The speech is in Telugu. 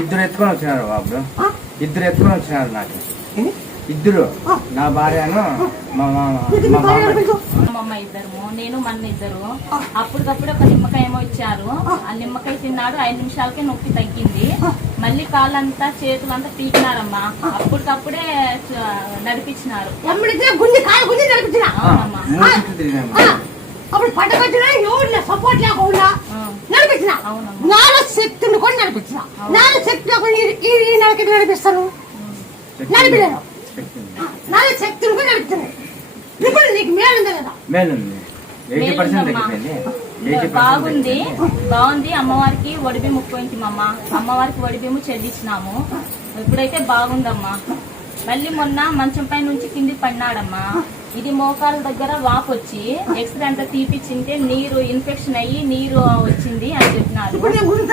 ఇద్దరు ఎత్తుకొని వచ్చినారు బాబు, ఇద్దరు ఎత్తుకొని వచ్చినారు నాకు. ఇద్దరు నా భార్యను మా అమ్మమ్మ ఇద్దరు, నేను మన ఇద్దరు. అప్పటికప్పుడు ఒక నిమ్మకాయ ఏమో ఇచ్చారు. ఆ నిమ్మకాయ తిన్నాడు, 5 నిమిషాలకే నొప్పి తగ్గింది. మళ్ళీ కాళ్ళంతా చేతులంతా పీకినారమ్మా. అప్పటికప్పుడే నడిపించినారు. అప్పుడు పట్టకొచ్చినా ఎవరు సపోర్ట్ లేకుండా నడిపించిన, నాలో శక్తిని కూడా నడిపించిన. నాలో శక్తి ఈ నెలకి నడిపిస్తాను, నడిపిలేను. నాలో శక్తిని కూడా నడిపిస్తున్నాను. ఇప్పుడు నీకు మేలుందా లేదా? బాగుంది, బాగుంది. అమ్మవారికి ఒడిబియ్యం ముక్కోయించి అమ్మ, అమ్మవారికి ఒడిబియ్యము చెల్లించినాము. ఇప్పుడైతే బాగుందమ్మా. మళ్ళీ మొన్న మంచం పై నుంచి కింది పడినాడమ్మా. ఇది మోకాల దగ్గర వాపు వచ్చి ఎక్స్రే అంతా తీపిచ్చింటే నీరు ఇన్ఫెక్షన్ అయ్యి నీరు వచ్చింది అని చెప్పినారు.